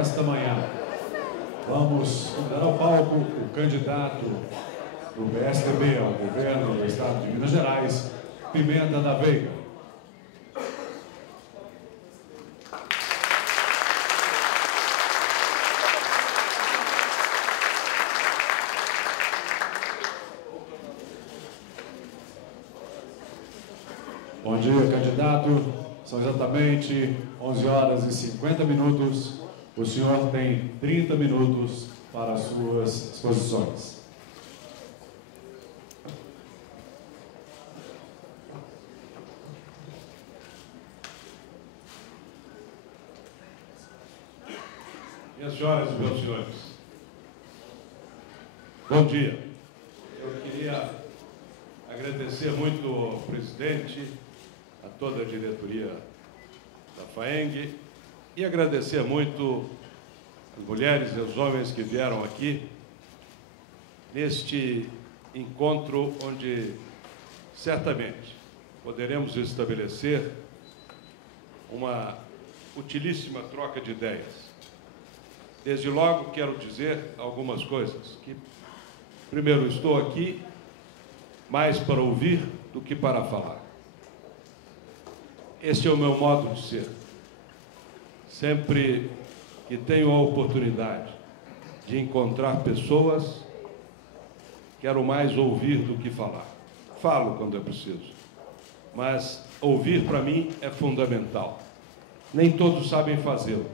desta manhã. Vamos dar ao palco o candidato do PSDB ao governo do Estado de Minas Gerais, Pimenta da Veiga. Bom dia, candidato. São exatamente 11 horas e 50 minutos. O senhor tem 30 minutos para as suas exposições. Minhas senhoras e meus senhores, bom dia. Eu queria agradecer muito ao presidente, a toda a diretoria da FAENG e agradecer muito as mulheres e os homens que vieram aqui neste encontro onde certamente poderemos estabelecer uma utilíssima troca de ideias. Desde logo quero dizer algumas coisas que, primeiro, estou aqui mais para ouvir do que para falar. Este é o meu modo de ser. Sempre que tenho a oportunidade de encontrar pessoas, quero mais ouvir do que falar. Falo quando é preciso, mas ouvir para mim é fundamental. Nem todos sabem fazê-lo,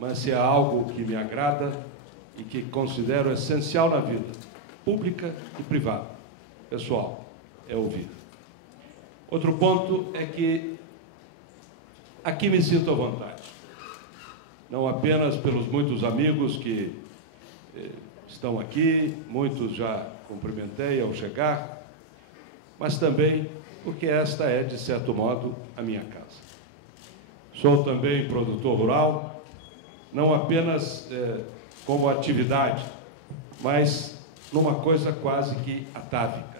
mas se é algo que me agrada e que considero essencial na vida, pública e privada, pessoal, é ouvir. Outro ponto é que aqui me sinto à vontade, não apenas pelos muitos amigos que estão aqui, muitos já cumprimentei ao chegar, mas também porque esta é, de certo modo, a minha casa. Sou também produtor rural, não apenas como atividade, mas numa coisa quase que atávica,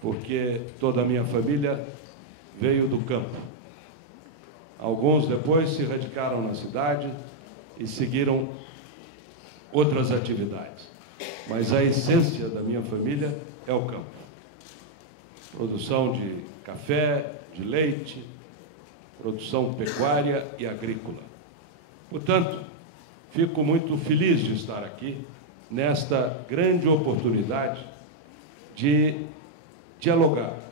porque toda a minha família veio do campo. Alguns depois se radicaram na cidade e seguiram outras atividades. Mas a essência da minha família é o campo. Produção de café, de leite, produção pecuária e agrícola. Portanto, fico muito feliz de estar aqui nesta grande oportunidade de dialogar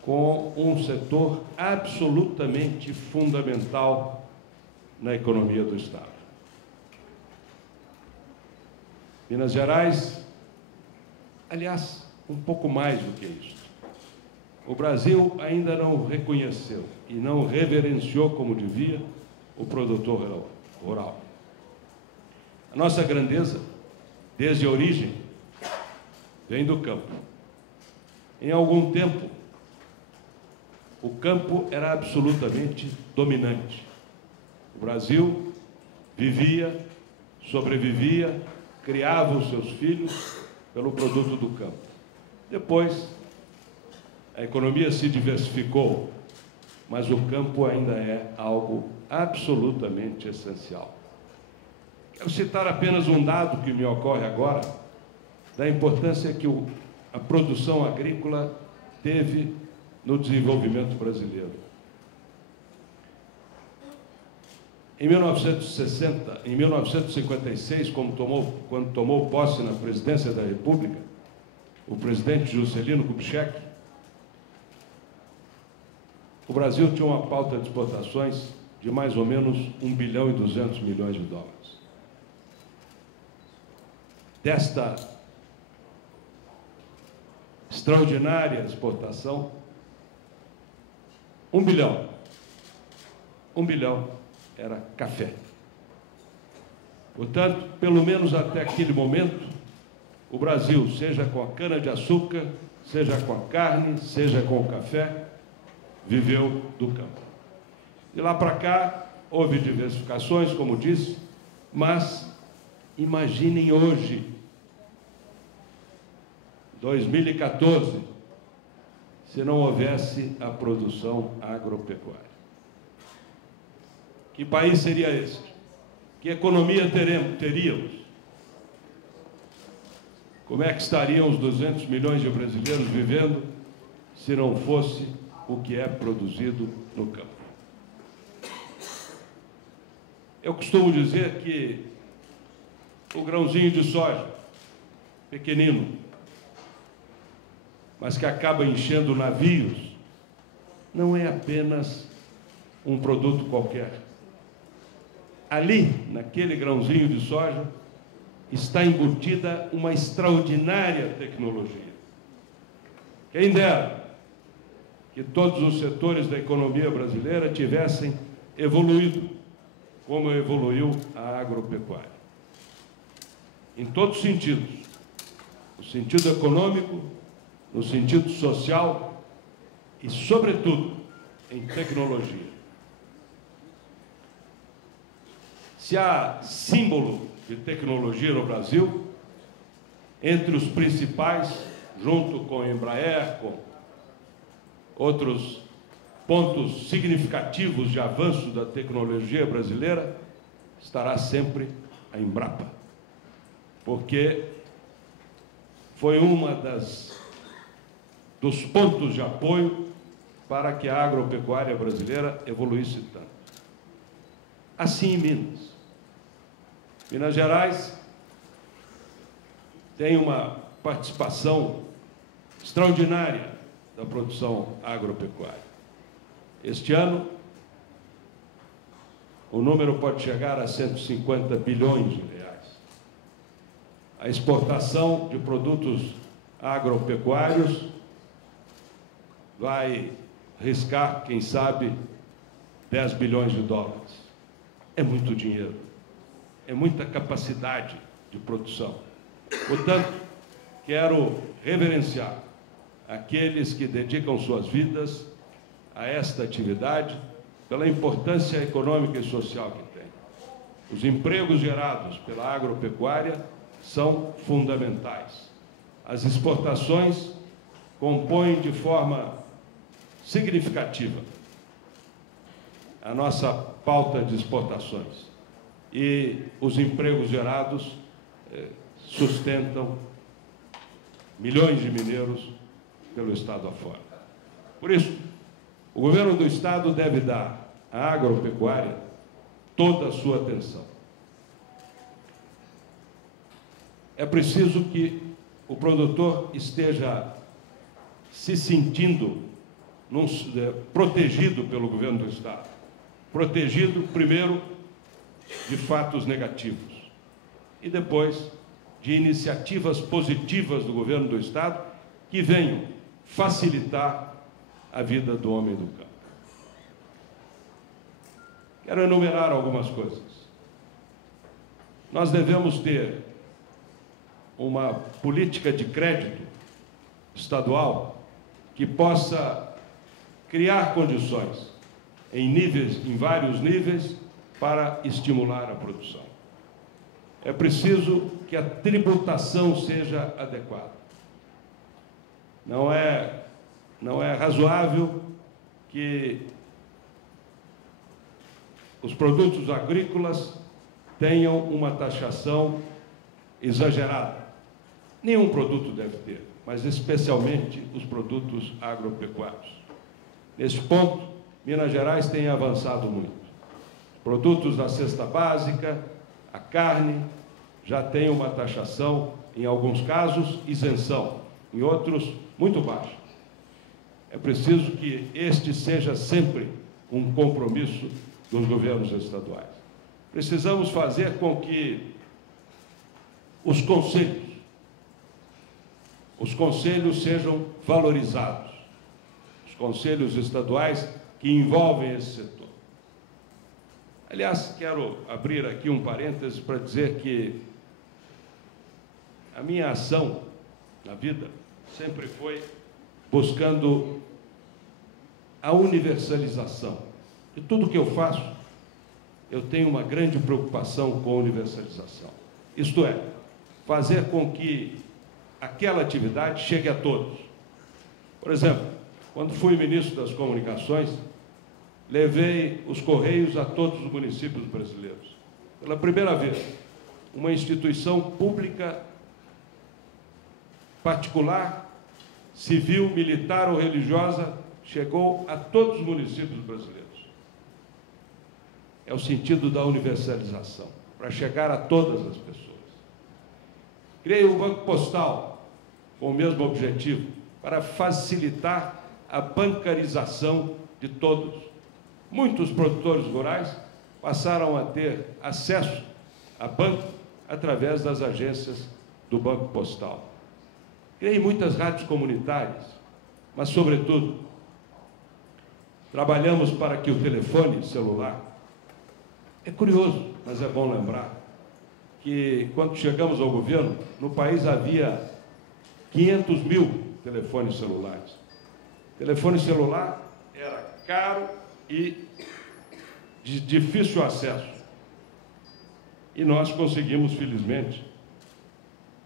com um setor absolutamente fundamental na economia do Estado. Minas Gerais, aliás, um pouco mais do que isso. O Brasil ainda não reconheceu e não reverenciou como devia o produtor rural. A nossa grandeza, desde a origem, vem do campo. Em algum tempo, o campo era absolutamente dominante. O Brasil vivia, sobrevivia, criava os seus filhos pelo produto do campo. Depois, a economia se diversificou, mas o campo ainda é algo absolutamente essencial. Quero citar apenas um dado que me ocorre agora, da importância que a produção agrícola teve no desenvolvimento brasileiro. Em 1956, quando tomou posse na presidência da República, o presidente Juscelino Kubitschek, o Brasil tinha uma pauta de exportações de mais ou menos 1 bilhão e 200 milhões de dólares. Desta extraordinária exportação, 1 bilhão. 1 bilhão era café. Portanto, pelo menos até aquele momento, o Brasil, seja com a cana-de-açúcar, seja com a carne, seja com o café, viveu do campo. De lá para cá, houve diversificações, como disse, mas imaginem hoje, 2014, se não houvesse a produção agropecuária. Que país seria este? Que economia teríamos? Como é que estariam os 200 milhões de brasileiros vivendo se não fosse o que é produzido no campo? Eu costumo dizer que o grãozinho de soja, pequenino, mas que acaba enchendo navios, não é apenas um produto qualquer. Ali, naquele grãozinho de soja, está embutida uma extraordinária tecnologia. Quem dera que todos os setores da economia brasileira tivessem evoluído como evoluiu a agropecuária. Em todos os sentidos. No sentido econômico, no sentido social e, sobretudo, em tecnologia. Se há símbolo de tecnologia no Brasil, entre os principais, junto com a Embraer, com outros pontos significativos de avanço da tecnologia brasileira, estará sempre a Embrapa, porque foi uma dos pontos de apoio para que a agropecuária brasileira evoluísse tanto. Assim em Minas. Minas Gerais tem uma participação extraordinária da produção agropecuária. Este ano, o número pode chegar a 150 bilhões de reais. A exportação de produtos agropecuários vai riscar, quem sabe, 10 bilhões de dólares. É muito dinheiro, é muita capacidade de produção. Portanto, quero reverenciar aqueles que dedicam suas vidas a esta atividade, pela importância econômica e social que tem. Os empregos gerados pela agropecuária são fundamentais. As exportações compõem de forma significativa a nossa pauta de exportações. E os empregos gerados sustentam milhões de mineiros pelo Estado afora. Por isso, o governo do Estado deve dar à agropecuária toda a sua atenção. É preciso que o produtor esteja se sentindo protegido pelo governo do Estado. Protegido, primeiro, de fatos negativos e depois de iniciativas positivas do governo do Estado que venham facilitar a vida do homem do campo. Quero enumerar algumas coisas. Nós devemos ter uma política de crédito estadual que possa criar condições em vários níveis para estimular a produção. É preciso que a tributação seja adequada. Não é razoável que os produtos agrícolas tenham uma taxação exagerada. Nenhum produto deve ter, mas especialmente os produtos agropecuários. Nesse ponto, Minas Gerais tem avançado muito. Produtos da cesta básica, a carne, já tem uma taxação, em alguns casos, isenção, em outros, muito baixa. É preciso que este seja sempre um compromisso dos governos estaduais. Precisamos fazer com que os conselhos sejam valorizados, os conselhos estaduais que envolvem esse setor. Aliás, quero abrir aqui um parêntese para dizer que a minha ação na vida sempre foi buscando a universalização. De tudo que eu faço, eu tenho uma grande preocupação com a universalização. Isto é, fazer com que aquela atividade chegue a todos. Por exemplo, quando fui ministro das Comunicações, levei os Correios a todos os municípios brasileiros. pela primeira vez, uma instituição pública, particular, civil, militar ou religiosa, chegou a todos os municípios brasileiros. É o sentido da universalização, para chegar a todas as pessoas. Criei o Banco Postal, com o mesmo objetivo, para facilitar a bancarização de todos. Muitos produtores rurais passaram a ter acesso a banco através das agências do Banco Postal. Criei muitas rádios comunitárias, mas, sobretudo, trabalhamos para que o telefone celular... É curioso, mas é bom lembrar que, quando chegamos ao governo, no país havia 500 mil telefones celulares. Telefone celular era caro e de difícil acesso. E nós conseguimos, felizmente,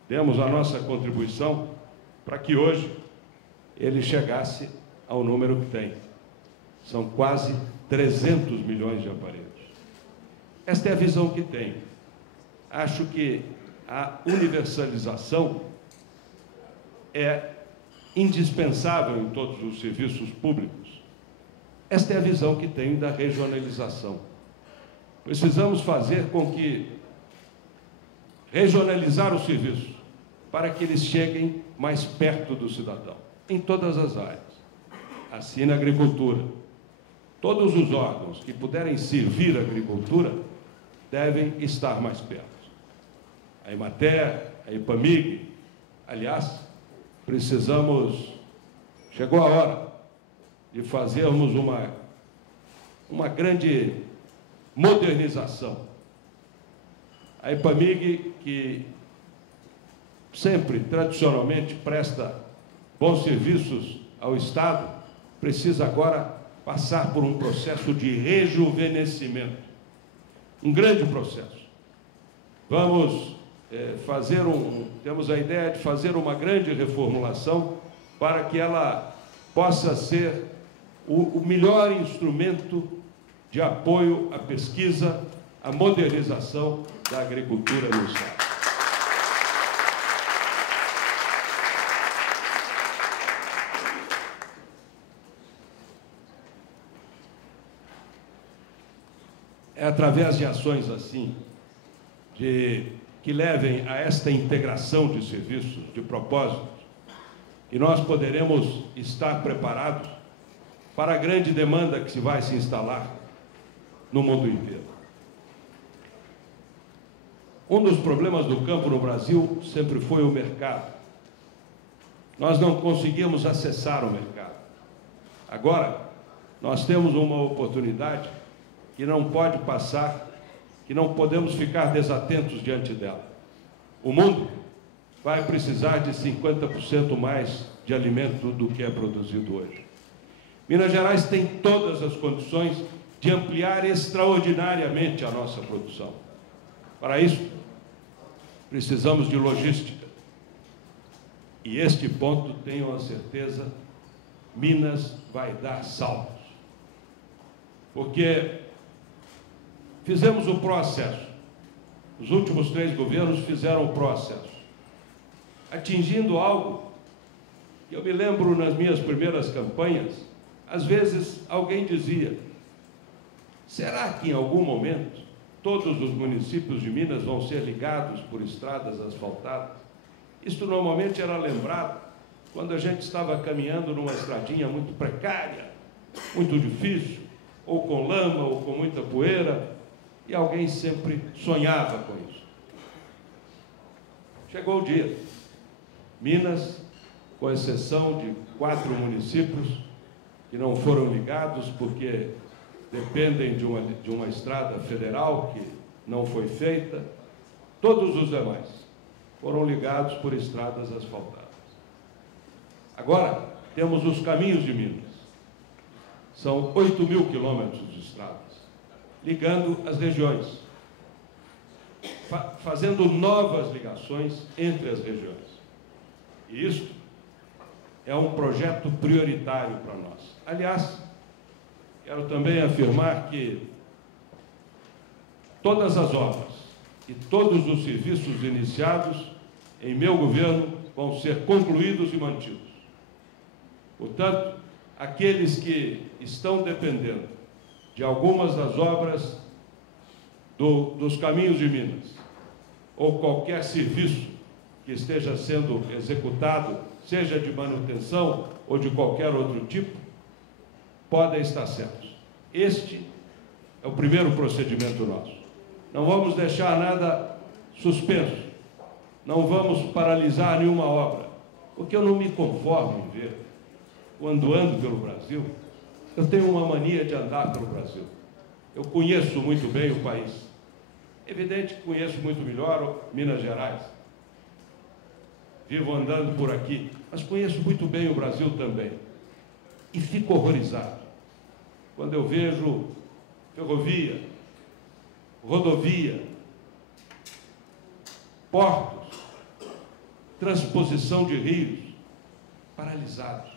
demos a nossa contribuição para que hoje ele chegasse ao número que tem. São quase 300 milhões de aparelhos. Esta é a visão que tenho. Acho que a universalização é indispensável em todos os serviços públicos. Esta é a visão que tenho da regionalização. Precisamos fazer com que regionalizar os serviços para que eles cheguem mais perto do cidadão, em todas as áreas. Assim, na agricultura, todos os órgãos que puderem servir a agricultura devem estar mais perto. A Emater, a Ipamig, aliás, chegou a hora de fazermos uma grande modernização. A Ipamig, que sempre, tradicionalmente, presta bons serviços ao Estado, precisa agora passar por um processo de rejuvenescimento. Um grande processo. Temos a ideia de fazer uma grande reformulação para que ela possa ser o melhor instrumento de apoio à pesquisa, à modernização da agricultura no Estado. É através de ações assim, que levem a esta integração de serviços, de propósitos, que nós poderemos estar preparados para a grande demanda que vai se instalar no mundo inteiro. Um dos problemas do campo no Brasil sempre foi o mercado. Nós não conseguimos acessar o mercado. Agora, nós temos uma oportunidade que não pode passar, que não podemos ficar desatentos diante dela. O mundo vai precisar de 50% mais de alimento do que é produzido hoje. Minas Gerais tem todas as condições de ampliar extraordinariamente a nossa produção. Para isso, precisamos de logística. E este ponto, tenho a certeza, Minas vai dar saltos. Porque fizemos o processo. Os últimos 3 governos fizeram o processo, atingindo algo que eu me lembro nas minhas primeiras campanhas, às vezes alguém dizia: será que em algum momento todos os municípios de Minas vão ser ligados por estradas asfaltadas? Isto normalmente era lembrado quando a gente estava caminhando numa estradinha muito precária, muito difícil, ou com lama, ou com muita poeira, e alguém sempre sonhava com isso. Chegou o dia. Minas, com exceção de 4 municípios que não foram ligados porque dependem de uma estrada federal que não foi feita, todos os demais foram ligados por estradas asfaltadas. Agora, temos os caminhos de Minas. São 8.000 quilômetros de estradas, ligando as regiões, fazendo novas ligações entre as regiões. E isso é um projeto prioritário para nós. Aliás, quero também afirmar que todas as obras e todos os serviços iniciados em meu governo vão ser concluídos e mantidos. Portanto, aqueles que estão dependendo de algumas das obras dos caminhos de Minas, ou qualquer serviço que esteja sendo executado, seja de manutenção ou de qualquer outro tipo, podem estar certos. Este é o primeiro procedimento nosso. Não vamos deixar nada suspenso, não vamos paralisar nenhuma obra, porque eu não me conformo em ver, quando ando pelo Brasil, eu tenho uma mania de andar pelo Brasil. Eu conheço muito bem o país. Evidente que conheço muito melhor Minas Gerais. Vivo andando por aqui, mas conheço muito bem o Brasil também. E fico horrorizado quando eu vejo ferrovia, rodovia, portos, transposição de rios paralisados.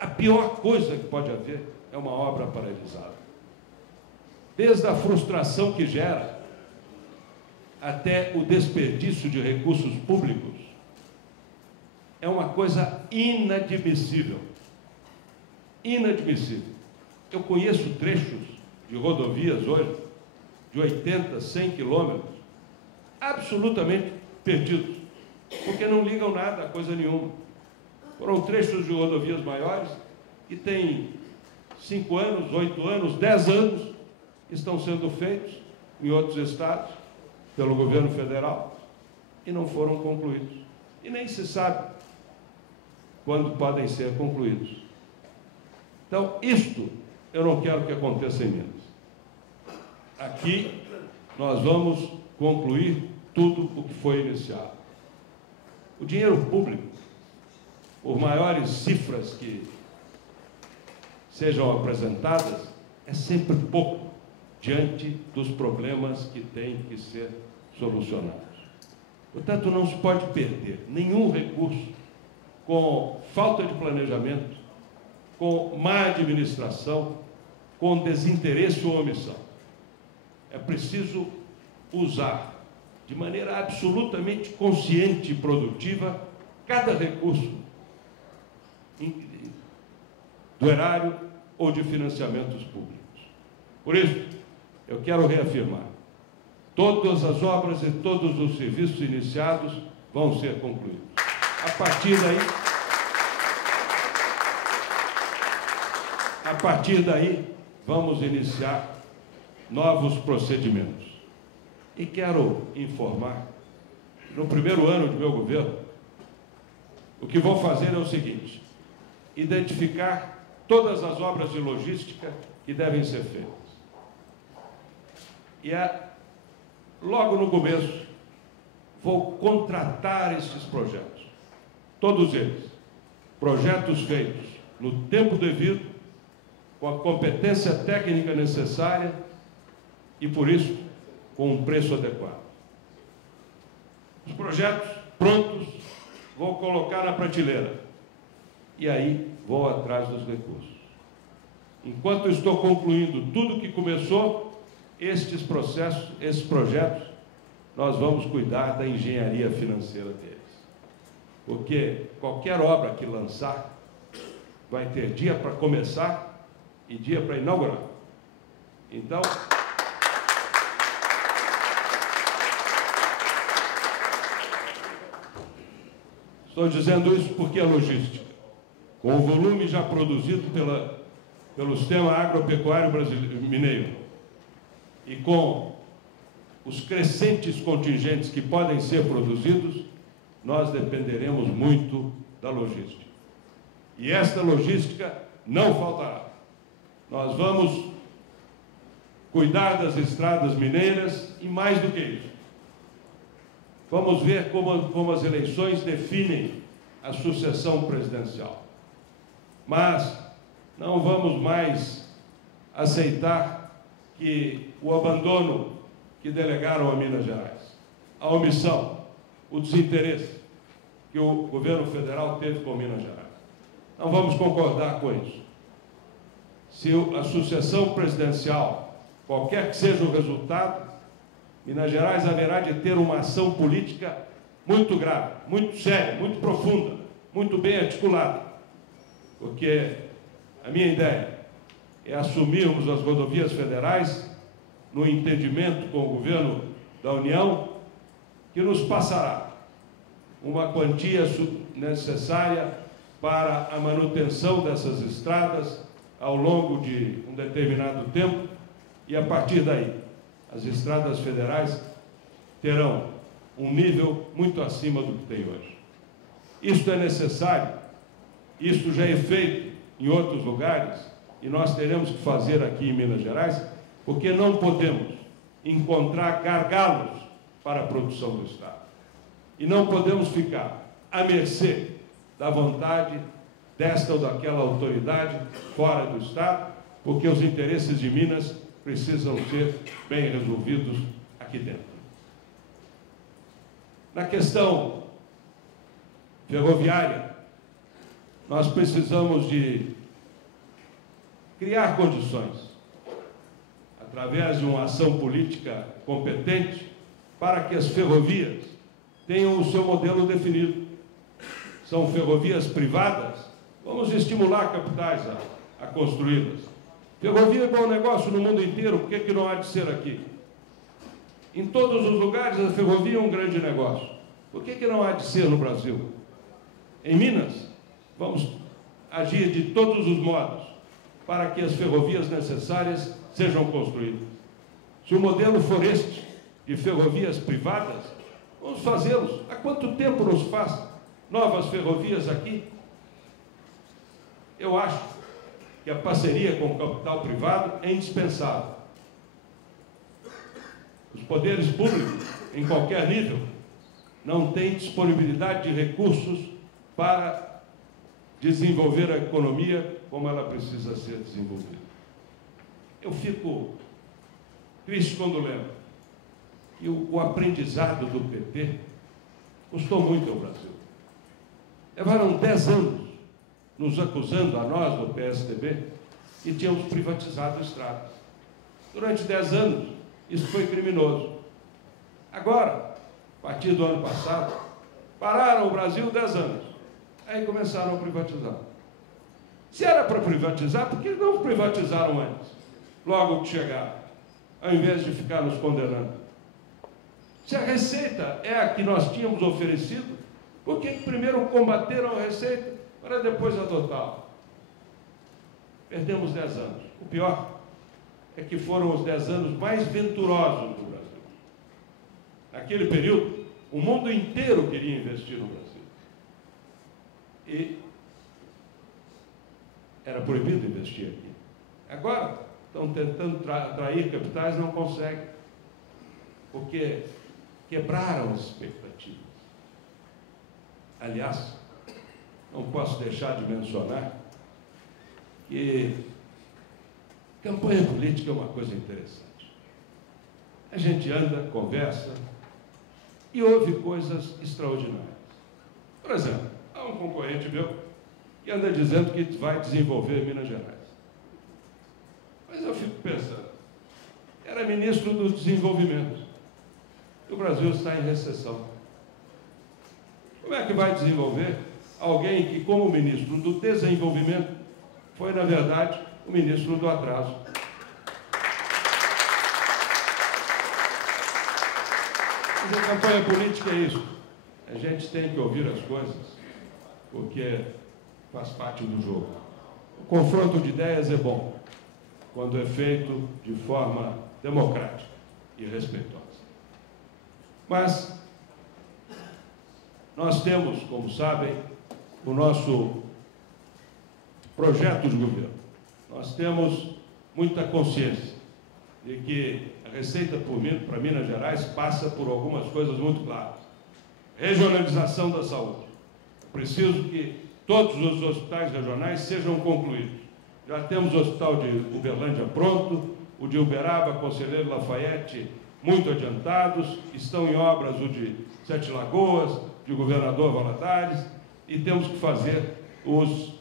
A pior coisa que pode haver é uma obra paralisada. Desde a frustração que gera até o desperdício de recursos públicos, é uma coisa inadmissível. Inadmissível. Eu conheço trechos de rodovias hoje, de 80, 100 quilômetros, absolutamente perdidos, porque não ligam nada a coisa nenhuma. Foram trechos de rodovias maiores que têm 5 anos, 8 anos, 10 anos, estão sendo feitos em outros estados, pelo governo federal, e não foram concluídos. E nem se sabe quando podem ser concluídos. Então, isto eu não quero que aconteça em Minas. Aqui, nós vamos concluir tudo o que foi iniciado. O dinheiro público, por maiores cifras que sejam apresentadas, é sempre pouco diante dos problemas que têm que ser solucionados. Portanto, não se pode perder nenhum recurso com falta de planejamento, com má administração, com desinteresse ou omissão. É preciso usar de maneira absolutamente consciente e produtiva cada recurso do erário ou de financiamentos públicos. Por isso, eu quero reafirmar, todas as obras e todos os serviços iniciados vão ser concluídos. A partir daí, vamos iniciar novos procedimentos. E quero informar, no primeiro ano do meu governo, o que vou fazer é o seguinte: identificar todas as obras de logística que devem ser feitas. E logo no começo, vou contratar esses projetos, todos eles, projetos feitos no tempo devido, com a competência técnica necessária e, por isso, com um preço adequado. Os projetos prontos, vou colocar na prateleira e aí vou atrás dos recursos. Enquanto eu estou concluindo tudo que começou, esses projetos, nós vamos cuidar da engenharia financeira deles. Porque qualquer obra que lançar vai ter dia para começar e dia para inaugurar. Então, estou dizendo isso porque a logística, com o volume já produzido pelo sistema agropecuário brasileiro, mineiro, e com os crescentes contingentes que podem ser produzidos, nós dependeremos muito da logística. E esta logística não faltará. Nós vamos cuidar das estradas mineiras e, mais do que isso, vamos ver como as eleições definem a sucessão presidencial. Mas não vamos mais aceitar que o abandono que delegaram a Minas Gerais, a omissão, o desinteresse que o governo federal teve com Minas Gerais. Não vamos concordar com isso. Se a sucessão presidencial, qualquer que seja o resultado, Minas Gerais haverá de ter uma ação política muito grave, muito séria, muito profunda, muito bem articulada, porque a minha ideia é assumirmos as rodovias federais no entendimento com o governo da União, que nos passará uma quantia necessária para a manutenção dessas estradas ao longo de um determinado tempo, e a partir daí as estradas federais terão um nível muito acima do que tem hoje. Isto é necessário, isto já é feito em outros lugares, e nós teremos que fazer aqui em Minas Gerais, porque não podemos encontrar gargalos para a produção do Estado. E não podemos ficar à mercê da vontade desta ou daquela autoridade fora do Estado, porque os interesses de Minas precisam ser bem resolvidos aqui dentro. Na questão ferroviária, nós precisamos de criar condições, através de uma ação política competente, para que as ferrovias tenham o seu modelo definido. São ferrovias privadas, vamos estimular capitais a construí-las. Ferrovia é bom negócio no mundo inteiro, por que não há de ser aqui? Em todos os lugares a ferrovia é um grande negócio, por que não há de ser no Brasil? Em Minas, vamos agir de todos os modos para que as ferrovias necessárias sejam construídas. Se o modelo for este, de ferrovias privadas, vamos fazê-los. Há quanto tempo nos faz novas ferrovias aqui? Eu acho que a parceria com o capital privado é indispensável. Os poderes públicos, em qualquer nível, não têm disponibilidade de recursos para desenvolver a economia como ela precisa ser desenvolvida. Eu fico triste quando lembro que o aprendizado do PT custou muito ao Brasil. Levaram 10 anos nos acusando, a nós do PSDB, que tínhamos privatizado estradas. Durante 10 anos, isso foi criminoso. Agora, a partir do ano passado, pararam o Brasil 10 anos. Aí começaram a privatizar. Se era para privatizar, por que não privatizaram antes? Logo que chegaram, ao invés de ficar nos condenando. Se a receita é a que nós tínhamos oferecido, por que primeiro combateram a receita para depois adotá-la? Perdemos 10 anos. O pior é que foram os 10 anos mais venturosos do Brasil. Naquele período, o mundo inteiro queria investir no Brasil. E era proibido investir aqui. Agora, estão tentando atrair capitais, não conseguem, porque quebraram as expectativas. Aliás, não posso deixar de mencionar que campanha política é uma coisa interessante. A gente anda, conversa e ouve coisas extraordinárias. Por exemplo, há um concorrente meu que anda dizendo que vai desenvolver Minas Gerais. Mas eu fico pensando, era ministro do desenvolvimento. O Brasil está em recessão. Como é que vai desenvolver alguém que, como ministro do desenvolvimento, foi, na verdade, o ministro do atraso? Mas a campanha política é isso. A gente tem que ouvir as coisas, porque faz parte do jogo. O confronto de ideias é bom, quando é feito de forma democrática e respeitosa. Mas nós temos, como sabem, o nosso projeto de governo. Nós temos muita consciência de que a receita para Minas Gerais passa por algumas coisas muito claras. Regionalização da saúde. É preciso que todos os hospitais regionais sejam concluídos. Já temos o hospital de Uberlândia pronto, o de Uberaba, Conselheiro Lafayette, muito adiantados, estão em obras o de Sete Lagoas, de Governador Valadares, e temos que fazer os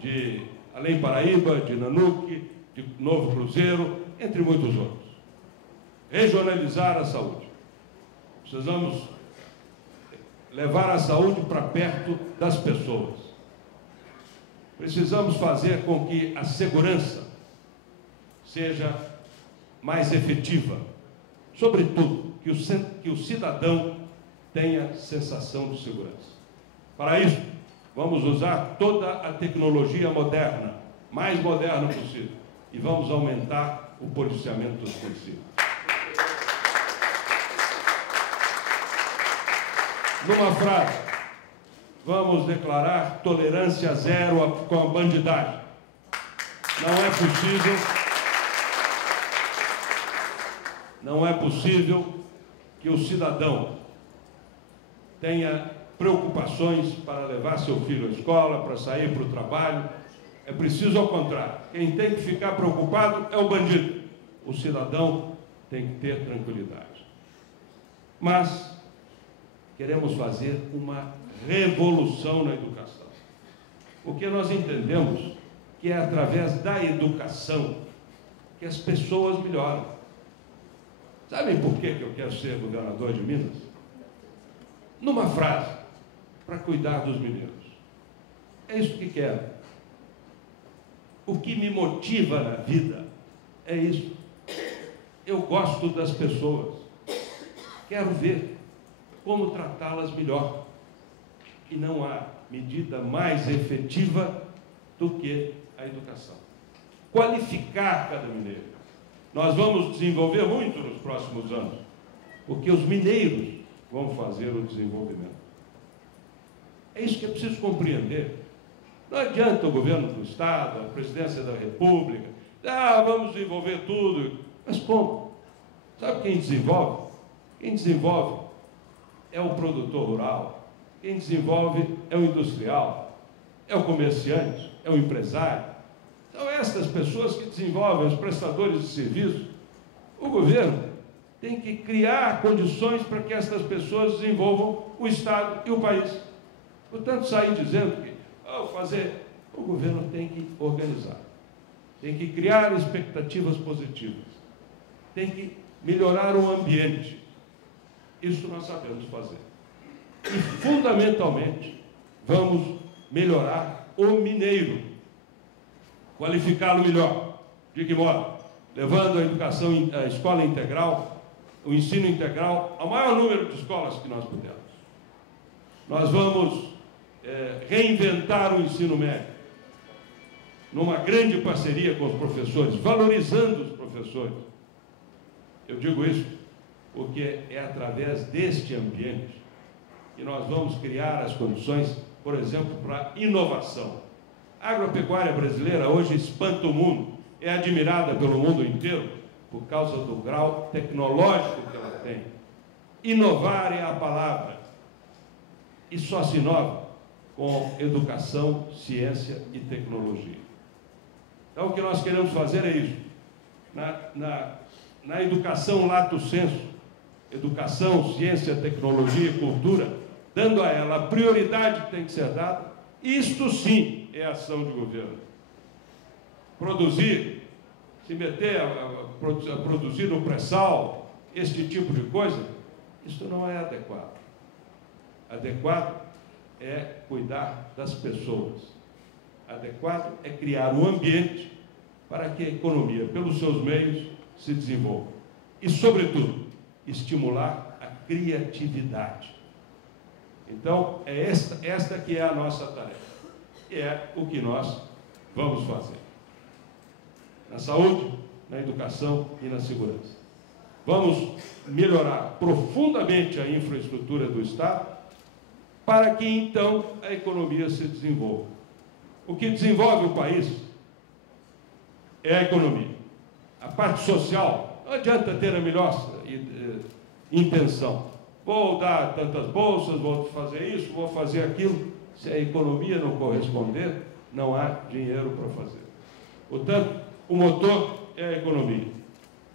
de Além Paraíba, de Nanuque, de Novo Cruzeiro, entre muitos outros. regionalizar a saúde. Precisamos levar a saúde para perto das pessoas. Precisamos fazer com que a segurança seja mais efetiva. Sobretudo, que o cidadão tenha sensação de segurança. Para isso, vamos usar toda a tecnologia moderna, mais moderna possível, e vamos aumentar o policiamento dos policiais. Numa frase, vamos declarar tolerância zero com a bandidagem. Não é possível que o cidadão tenha preocupações para levar seu filho à escola, para sair para o trabalho. É preciso, ao contrário, quem tem que ficar preocupado é o bandido. O cidadão tem que ter tranquilidade. Mas queremos fazer uma revolução na educação, porque nós entendemos que é através da educação que as pessoas melhoram. Sabem por que eu quero ser governador de Minas? Numa frase, para cuidar dos mineiros. É isso que quero. O que me motiva na vida é isso. Eu gosto das pessoas. Quero ver como tratá-las melhor. E não há medida mais efetiva do que a educação. Qualificar cada mineiro. Nós vamos desenvolver muito nos próximos anos, porque os mineiros vão fazer o desenvolvimento. É isso que é preciso compreender. Não adianta o governo do Estado, a presidência da República, vamos desenvolver tudo. Mas como? Sabe quem desenvolve? Quem desenvolve é o produtor rural. Quem desenvolve é o industrial, é o comerciante, é o empresário. São essas pessoas que desenvolvem, os prestadores de serviço. O governo tem que criar condições para que essas pessoas desenvolvam o Estado e o país. Portanto, sair dizendo que o governo tem que organizar, tem que criar expectativas positivas, tem que melhorar o ambiente. Isso nós sabemos fazer. E, fundamentalmente, vamos melhorar o mineiro, qualificá-lo melhor. De que modo? Levando a educação, a escola integral, o ensino integral, ao maior número de escolas que nós pudermos. Nós vamos reinventar o ensino médio, numa grande parceria com os professores, valorizando os professores. Eu digo isso porque é através deste ambiente que nós vamos criar as condições, por exemplo, para inovação. A agropecuária brasileira hoje espanta o mundo, é admirada pelo mundo inteiro por causa do grau tecnológico que ela tem. Inovar é a palavra, e só se inova com educação, ciência e tecnologia. Então, o que nós queremos fazer é isso. Na educação lato sensu, educação, ciência, tecnologia e cultura, dando a ela a prioridade que tem que ser dada, isto sim é ação de governo. Produzir, se meter a produzir no pré-sal, este tipo de coisa, isso não é adequado. Adequado é cuidar das pessoas. Adequado é criar um ambiente para que a economia, pelos seus meios, se desenvolva. E, sobretudo, estimular a criatividade. Então, é esta que é a nossa tarefa. E é o que nós vamos fazer. Na saúde, na educação e na segurança. Vamos melhorar profundamente a infraestrutura do Estado para que, então, a economia se desenvolva. O que desenvolve o país é a economia. A parte social, não adianta ter a melhor intenção. Vou dar tantas bolsas, vou fazer isso, vou fazer aquilo. Se a economia não corresponder, não há dinheiro para fazer. Portanto, o motor é a economia.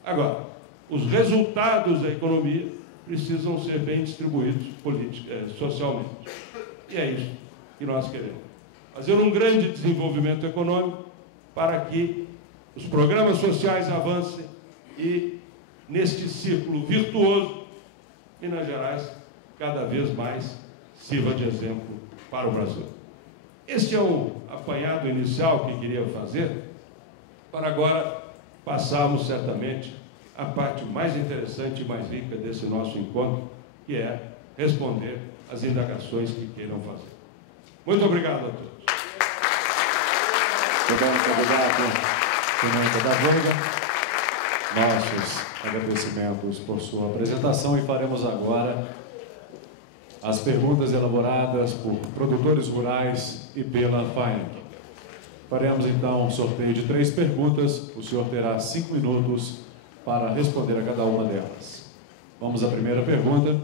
Agora, os resultados da economia precisam ser bem distribuídos socialmente. E é isso que nós queremos. Fazer um grande desenvolvimento econômico para que os programas sociais avancem e neste círculo virtuoso, Minas Gerais cada vez mais sirva de exemplo para o Brasil. Este é o apanhado inicial que queria fazer, para agora passarmos certamente à parte mais interessante e mais rica desse nosso encontro, que é responder às indagações que queiram fazer. Muito obrigado a todos. Muito obrigado, Fernando da Veiga. Nossos agradecimentos por sua apresentação e faremos agora as perguntas elaboradas por produtores rurais e pela FAENG. Faremos então um sorteio de 3 perguntas. O senhor terá 5 minutos para responder a cada uma delas. Vamos à primeira pergunta.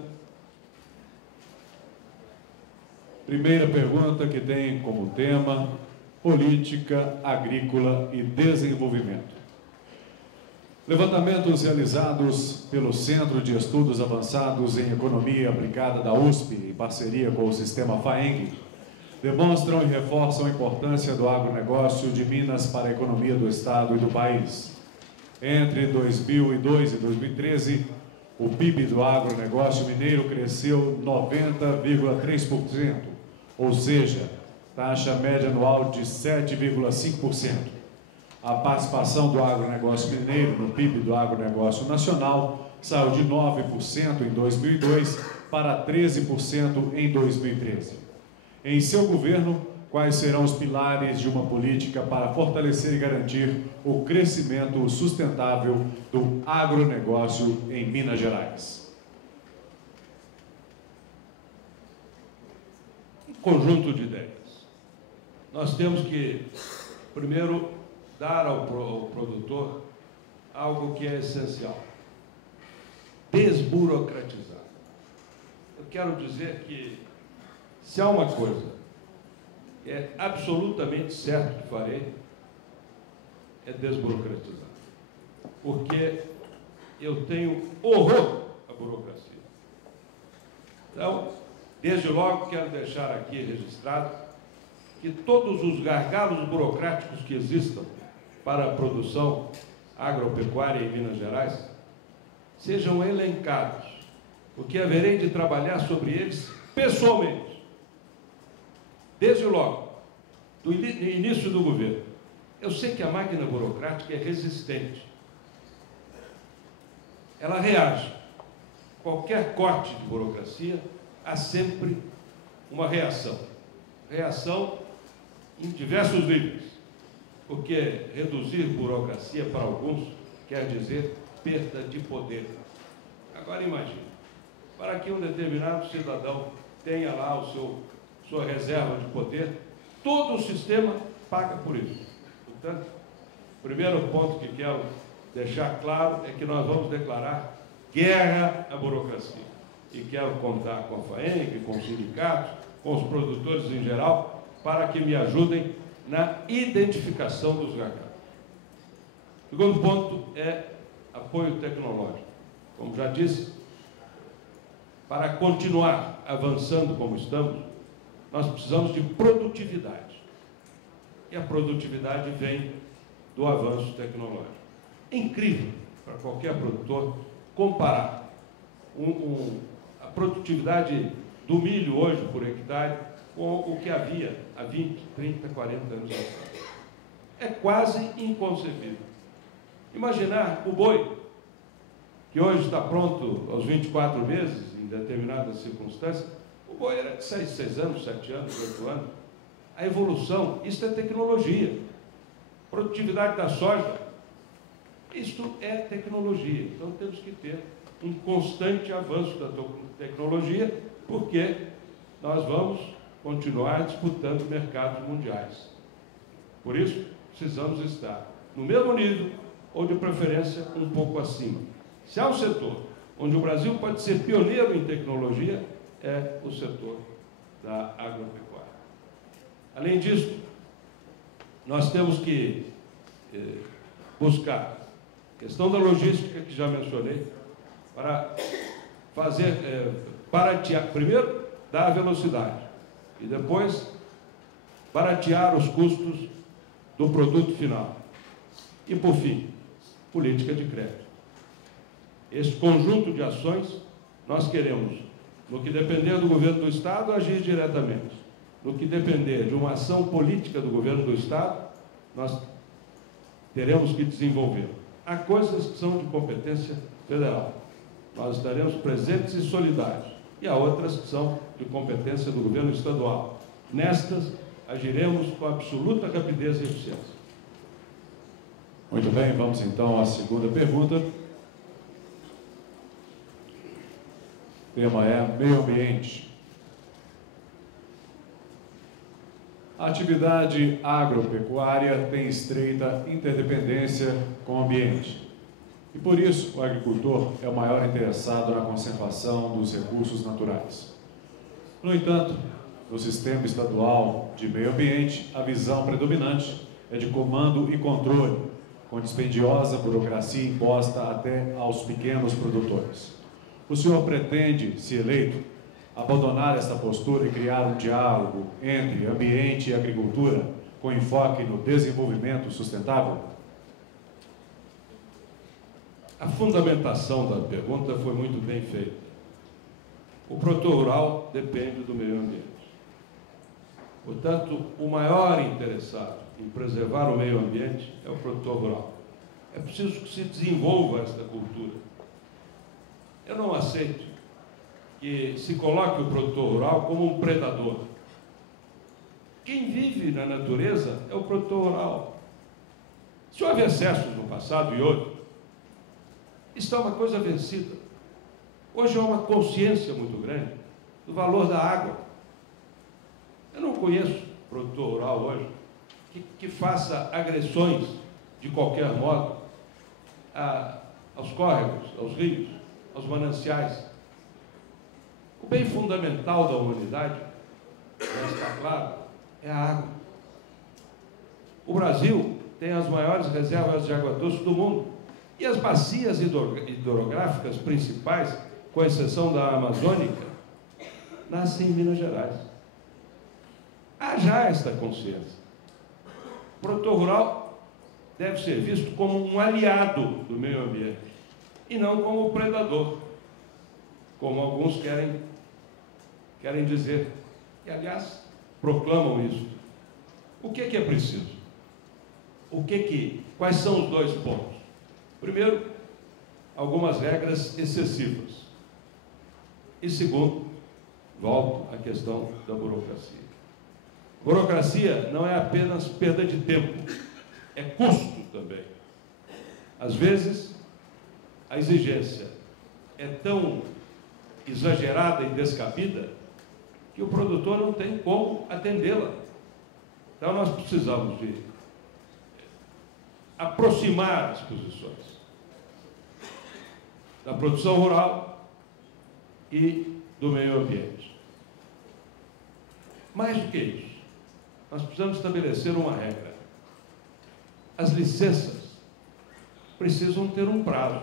Primeira pergunta, que tem como tema Política Agrícola e Desenvolvimento. Levantamentos realizados pelo Centro de Estudos Avançados em Economia Aplicada da USP, em parceria com o Sistema FAENG, demonstram e reforçam a importância do agronegócio de Minas para a economia do Estado e do país. Entre 2002 e 2013, o PIB do agronegócio mineiro cresceu 90,3%, ou seja, taxa média anual de 7,5%. A participação do agronegócio mineiro no PIB do agronegócio nacional saiu de 9% em 2002 para 13% em 2013. Em seu governo, quais serão os pilares de uma política para fortalecer e garantir o crescimento sustentável do agronegócio em Minas Gerais? Um conjunto de ideias. Nós temos que, primeiro, dar ao produtor algo que é essencial: desburocratizar. Eu quero dizer que, se há uma coisa que é absolutamente certo que farei, é desburocratizar. Porque eu tenho horror à burocracia. Então, desde logo, quero deixar aqui registrado que todos os gargalos burocráticos que existam para a produção agropecuária em Minas Gerais sejam elencados, porque haverei de trabalhar sobre eles pessoalmente, desde logo, do início do governo. Eu sei que a máquina burocrática é resistente, ela reage. Qualquer corte de burocracia, há sempre uma reação em diversos níveis. Porque reduzir burocracia para alguns quer dizer perda de poder. Agora imagine, para que um determinado cidadão tenha lá sua reserva de poder, todo o sistema paga por isso. Portanto, o primeiro ponto que quero deixar claro é que nós vamos declarar guerra à burocracia. E quero contar com a FAENG, com os sindicatos, com os produtores em geral, para que me ajudem na identificação dos gargalos. O segundo ponto é apoio tecnológico. Como já disse, para continuar avançando como estamos, nós precisamos de produtividade. E a produtividade vem do avanço tecnológico. É incrível para qualquer produtor comparar a produtividade do milho hoje por hectare com o que havia há 20, 30, 40 anos atrás. É quase inconcebível. Imaginar o boi, que hoje está pronto aos 24 meses, em determinadas circunstâncias. O boi era de 6 anos, 7 anos, 8 anos. A evolução, isso é tecnologia. Produtividade da soja, isto é tecnologia. Então temos que ter um constante avanço da tecnologia, porque nós vamos continuar disputando mercados mundiais. Por isso, precisamos estar no mesmo nível ou, de preferência, um pouco acima. Se há um setor onde o Brasil pode ser pioneiro em tecnologia, é o setor da agropecuária. Além disso, nós temos que buscar a questão da logística, que já mencionei, para fazer, baratear, primeiro, dar velocidade, e depois baratear os custos do produto final. E, por fim, política de crédito. Esse conjunto de ações nós queremos, no que depender do governo do Estado, agir diretamente. No que depender de uma ação política do governo do Estado, nós teremos que desenvolver. Há coisas que são de competência federal. Nós estaremos presentes e solidários. E há outras que são de competência do governo estadual. Nestas, agiremos com absoluta rapidez e eficiência. Muito bem, vamos então à segunda pergunta. O tema é meio ambiente. A atividade agropecuária tem estreita interdependência com o ambiente. E por isso, o agricultor é o maior interessado na conservação dos recursos naturais. No entanto, no sistema estadual de meio ambiente, a visão predominante é de comando e controle, com dispendiosa burocracia imposta até aos pequenos produtores. O senhor pretende, se eleito, abandonar esta postura e criar um diálogo entre ambiente e agricultura com enfoque no desenvolvimento sustentável? A fundamentação da pergunta foi muito bem feita. O produtor rural depende do meio ambiente. Portanto, o maior interessado em preservar o meio ambiente é o produtor rural. É preciso que se desenvolva esta cultura. Eu não aceito que se coloque o produtor rural como um predador. Quem vive na natureza é o produtor rural. Se houve excessos no passado e hoje, isso é uma coisa vencida. Hoje há uma consciência muito grande do valor da água. Eu não conheço produtor rural hoje que faça agressões de qualquer modo aos córregos, aos rios, aos mananciais. O bem fundamental da humanidade, já está claro, é a água. O Brasil tem as maiores reservas de água doce do mundo. E as bacias hidrográficas principais, com exceção da amazônica, nascem em Minas Gerais. Há já esta consciência. O produtor rural deve ser visto como um aliado do meio ambiente e não como predador, como alguns querem dizer. E, aliás, proclamam isso. O que é preciso? Quais são os dois pontos? Primeiro, algumas regras excessivas. E segundo, volto à questão da burocracia. Burocracia não é apenas perda de tempo, é custo também. Às vezes, a exigência é tão exagerada e descabida que o produtor não tem como atendê-la. Então, nós precisamos de aproximar as posições da produção rural e do meio ambiente. Mais do que isso, nós precisamos estabelecer uma regra. As licenças precisam ter um prazo.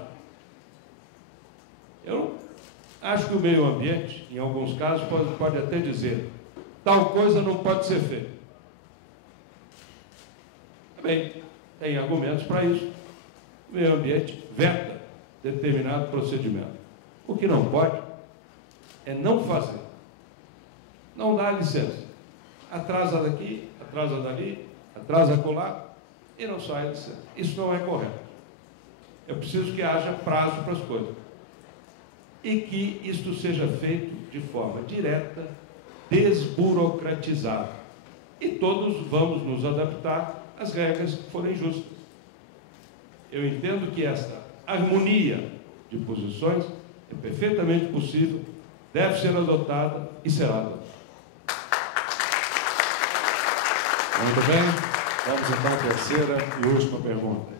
Eu acho que o meio ambiente, em alguns casos, pode até dizer tal coisa não pode ser feita. Bem, tem argumentos para isso. O meio ambiente veta determinado procedimento. O que não pode é não fazer. Não dá licença. Atrasa daqui, atrasa dali, atrasa acolá e não sai a licença. Isso não é correto. É preciso que haja prazo para as coisas. E que isto seja feito de forma direta, desburocratizada. E todos vamos nos adaptar às regras que forem justas. Eu entendo que esta harmonia de posições é perfeitamente possível, deve ser adotada e será adotada. Muito bem, vamos então à terceira e última pergunta.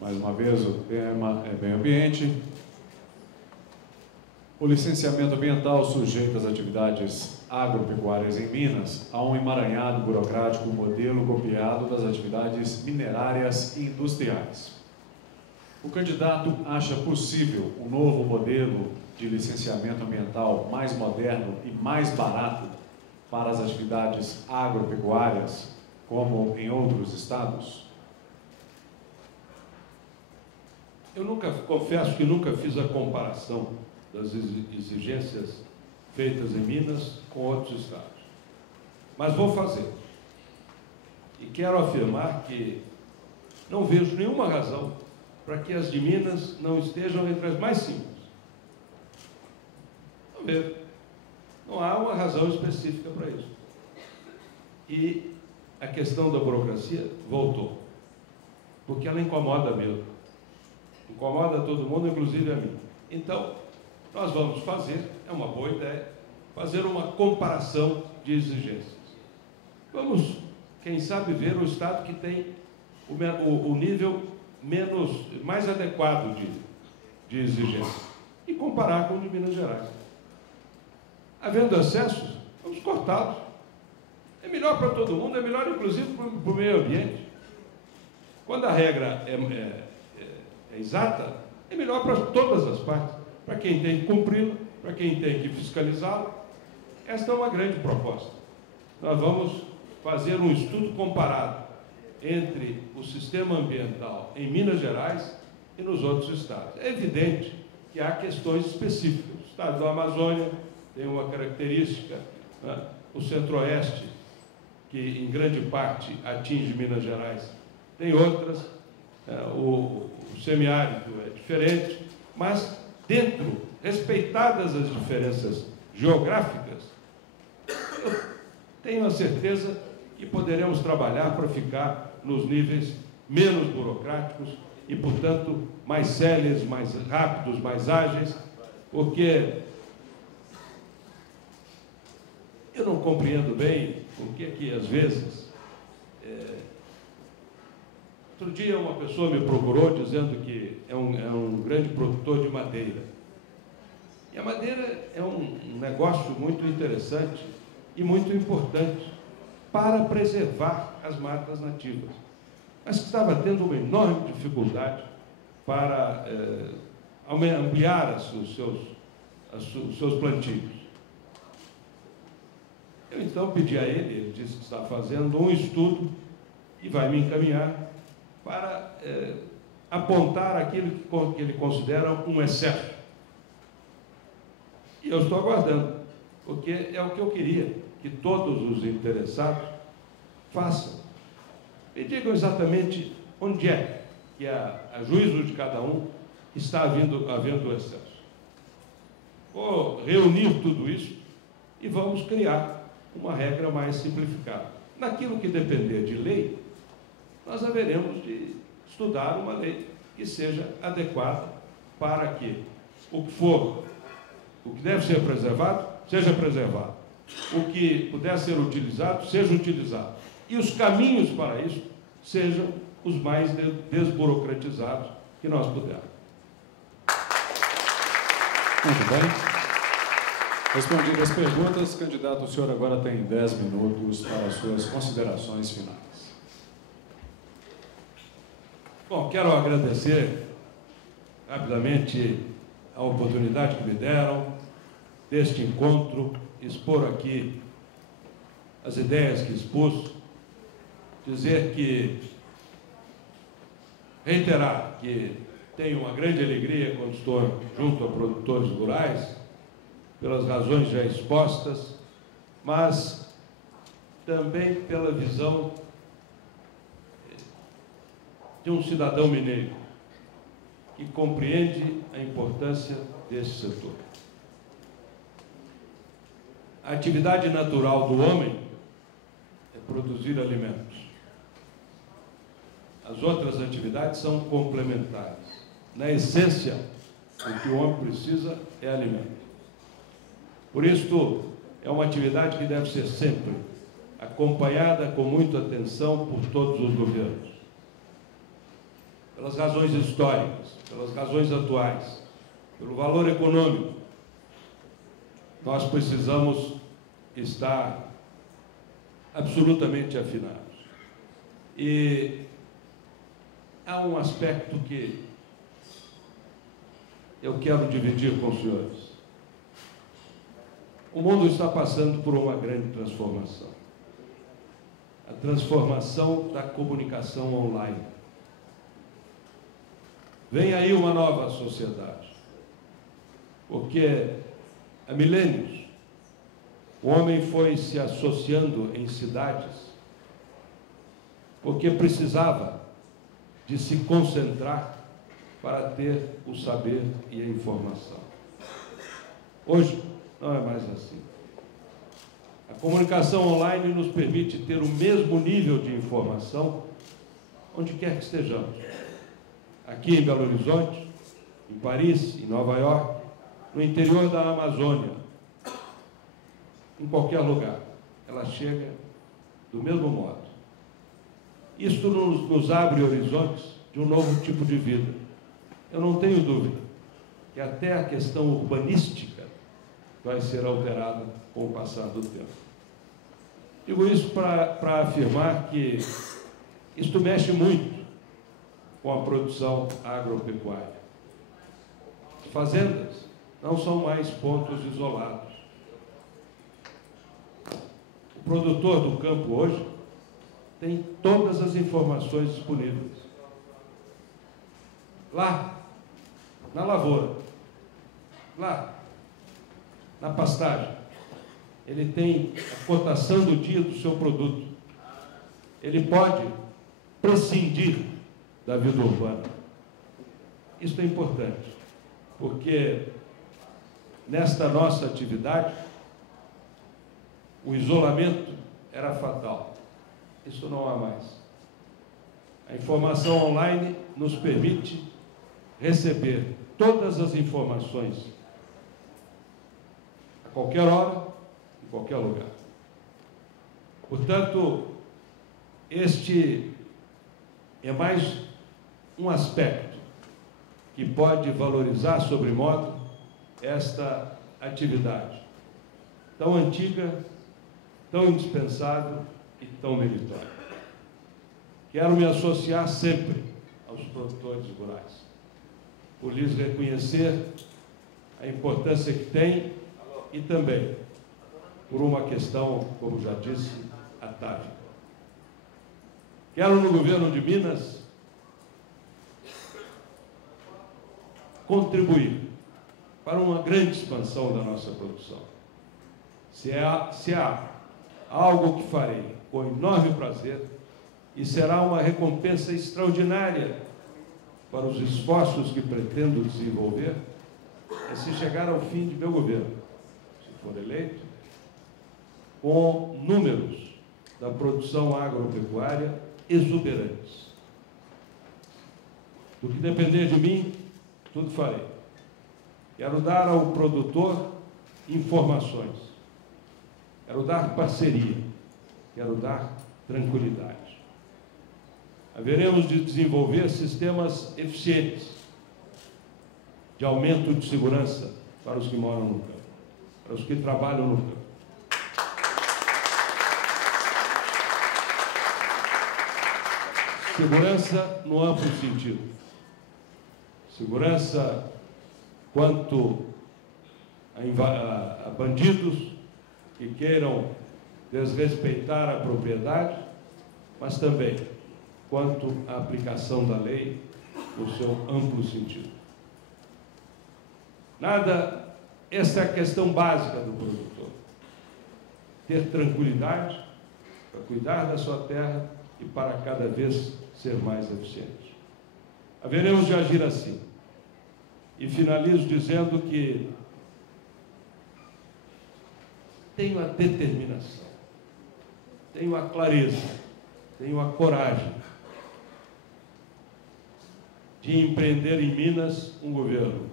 Mais uma vez, o tema é meio ambiente. O licenciamento ambiental sujeita as atividades agropecuárias em Minas a um emaranhado burocrático modelo copiado das atividades minerárias e industriais. O candidato acha possível um novo modelo de licenciamento ambiental mais moderno e mais barato para as atividades agropecuárias, como em outros estados? confesso que nunca fiz a comparação das exigências feitas em Minas com outros estados. Mas vou fazer. E quero afirmar que não vejo nenhuma razão para que as de Minas não estejam entre as mais simples. Não vejo. Não há uma razão específica para isso. E a questão da burocracia voltou. Porque ela incomoda mesmo. Incomoda todo mundo, inclusive a mim. Então, nós vamos fazer, é uma boa ideia, fazer uma comparação de exigências. Vamos, quem sabe, ver o estado que tem o nível mais adequado de exigência e comparar com o de Minas Gerais. Havendo excessos, vamos cortá-los. É melhor para todo mundo, é melhor inclusive para o meio ambiente. Quando a regra é exata, é melhor para todas as partes, para quem tem que cumpri-la, para quem tem que fiscalizá-la. Esta é uma grande proposta. Nós vamos fazer um estudo comparado entre o sistema ambiental em Minas Gerais e nos outros estados. É evidente que há questões específicas. O estado da Amazônia tem uma característica, né? O Centro-Oeste, que em grande parte atinge Minas Gerais, tem outras, o semiárido é diferente, mas respeitadas as diferenças geográficas, eu tenho a certeza que poderemos trabalhar para ficar nos níveis menos burocráticos e, portanto, mais céleres, mais rápidos, mais ágeis, porque eu não compreendo bem por que às vezes... Outro dia uma pessoa me procurou dizendo que é um grande produtor de madeira. E a madeira é um negócio muito interessante e muito importante para preservar as matas nativas, mas que estava tendo uma enorme dificuldade para ampliar os seus plantios. Eu então pedi a ele disse que está fazendo um estudo e vai me encaminhar para apontar aquilo que ele considera um excesso. E eu estou aguardando, porque é o que eu queria que todos os interessados façam. Me digam exatamente onde é que, a juízo de cada um, está havendo excesso. Vou reunir tudo isso e vamos criar uma regra mais simplificada. Naquilo que depender de lei, nós haveremos de estudar uma lei que seja adequada para que o que deve ser preservado, seja preservado. O que puder ser utilizado, seja utilizado. E os caminhos para isso sejam os mais desburocratizados que nós pudermos. Muito bem. Respondidas as perguntas, candidato, o senhor agora tem 10 minutos para as suas considerações finais. Bom, quero agradecer rapidamente a oportunidade que me deram deste encontro, expor aqui as ideias que expus, reiterar que tenho uma grande alegria quando estou junto a produtores rurais, pelas razões já expostas, mas também pela visão de um cidadão mineiro que compreende a importância desse setor. A atividade natural do homem é produzir alimentos. As outras atividades são complementares. Na essência, o que o homem precisa é alimento. Por isso, é uma atividade que deve ser sempre acompanhada com muita atenção por todos os governos. Pelas razões históricas, pelas razões atuais, pelo valor econômico, nós precisamos estar absolutamente afinados. E há um aspecto que eu quero dividir com os senhores. O mundo está passando por uma grande transformação. A transformação da comunicação online. Vem aí uma nova sociedade, porque há milênios o homem foi se associando em cidades porque precisava de se concentrar para ter o saber e a informação. Hoje não é mais assim. A comunicação online nos permite ter o mesmo nível de informação onde quer que estejamos. Aqui em Belo Horizonte, em Paris, em Nova York, no interior da Amazônia, em qualquer lugar, ela chega do mesmo modo. Isto nos abre horizontes de um novo tipo de vida. Eu não tenho dúvida que até a questão urbanística vai ser alterada com o passar do tempo. Digo isso para afirmar que isto mexe muito com a produção agropecuária. Fazendas não são mais pontos isolados. O produtor do campo hoje tem todas as informações disponíveis. Lá, na lavoura, lá, na pastagem, ele tem a cotação do dia do seu produto. Ele pode prescindir da vida urbana. Isso é importante, porque nesta nossa atividade, o isolamento era fatal. Isso não há mais. A informação online nos permite receber todas as informações a qualquer hora, em qualquer lugar. Portanto, este é mais um aspecto que pode valorizar sobremodo esta atividade tão antiga, tão indispensável e tão meritória. Quero me associar sempre aos produtores rurais, por lhes reconhecer a importância que tem e também por uma questão, como já disse, atávica. Quero, no governo de Minas, contribuir para uma grande expansão da nossa produção. Se há algo que farei com enorme prazer, e será uma recompensa extraordinária para os esforços que pretendo desenvolver, é se chegar ao fim de meu governo, se for eleito, com números da produção agropecuária exuberantes. Do que depender de mim, tudo farei. Quero dar ao produtor informações, quero dar parceria, quero dar tranquilidade. Haveremos de desenvolver sistemas eficientes de aumento de segurança para os que moram no campo, para os que trabalham no campo. Segurança no amplo sentido. Segurança quanto a bandidos que queiram desrespeitar a propriedade, mas também quanto à aplicação da lei no seu amplo sentido. Essa é a questão básica do produtor. Ter tranquilidade para cuidar da sua terra e para cada vez ser mais eficiente. Haveremos de agir assim. E finalizo dizendo que tenho a determinação, tenho a clareza, tenho a coragem de empreender em Minas um governo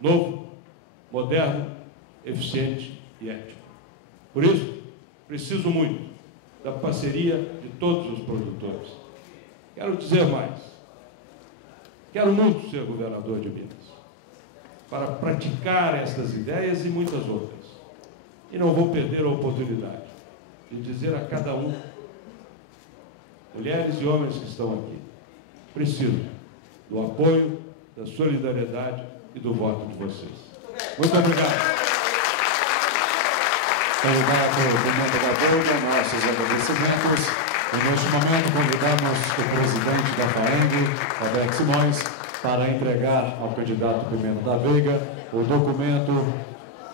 novo, moderno, eficiente e ético. Por isso, preciso muito da parceria de todos os produtores. Quero dizer mais. Quero muito ser governador de Minas, para praticar estas ideias e muitas outras. E não vou perder a oportunidade de dizer a cada um, mulheres e homens que estão aqui, preciso do apoio, da solidariedade e do voto de vocês. Muito obrigado. Candidato Pimenta Gabolha, nossos agradecimentos. E neste momento convidamos o presidente da FAENG, Roberto Simões, para entregar ao candidato Pimenta da Veiga o documento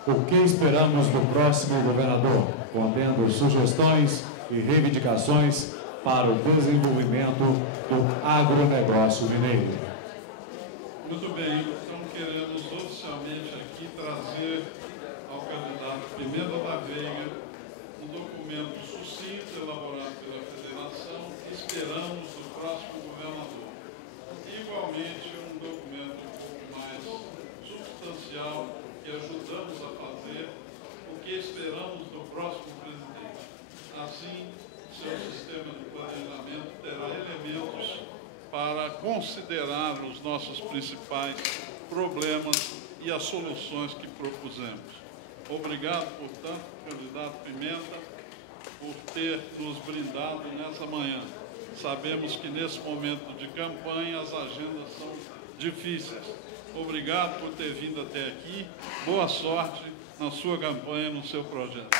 O que esperamos do próximo governador, contendo sugestões e reivindicações para o desenvolvimento do agronegócio mineiro. Muito bem, então queremos oficialmente aqui trazer ao candidato Pimenta da Veiga um documento sucinto elaborado pela Federação que esperamos do próximo governador. Igualmente um documento um pouco mais substancial que ajudamos a fazer o que esperamos do próximo presidente. Assim, seu sistema de planejamento terá elementos para considerar os nossos principais problemas e as soluções que propusemos. Obrigado, portanto, candidato Pimenta, por ter nos brindado nessa manhã. Sabemos que nesse momento de campanha as agendas são difíceis. Obrigado por ter vindo até aqui. Boa sorte na sua campanha, no seu projeto.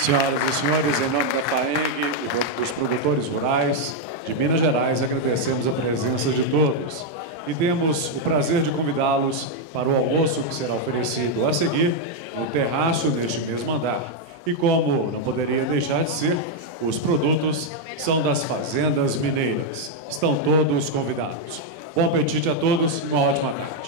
Senhoras e senhores, em nome da FAENG e dos produtores rurais de Minas Gerais, agradecemos a presença de todos e temos o prazer de convidá-los para o almoço que será oferecido a seguir no terraço neste mesmo andar. E como não poderia deixar de ser, os produtos são das fazendas mineiras. Estão todos convidados. Bom apetite a todos e uma ótima tarde.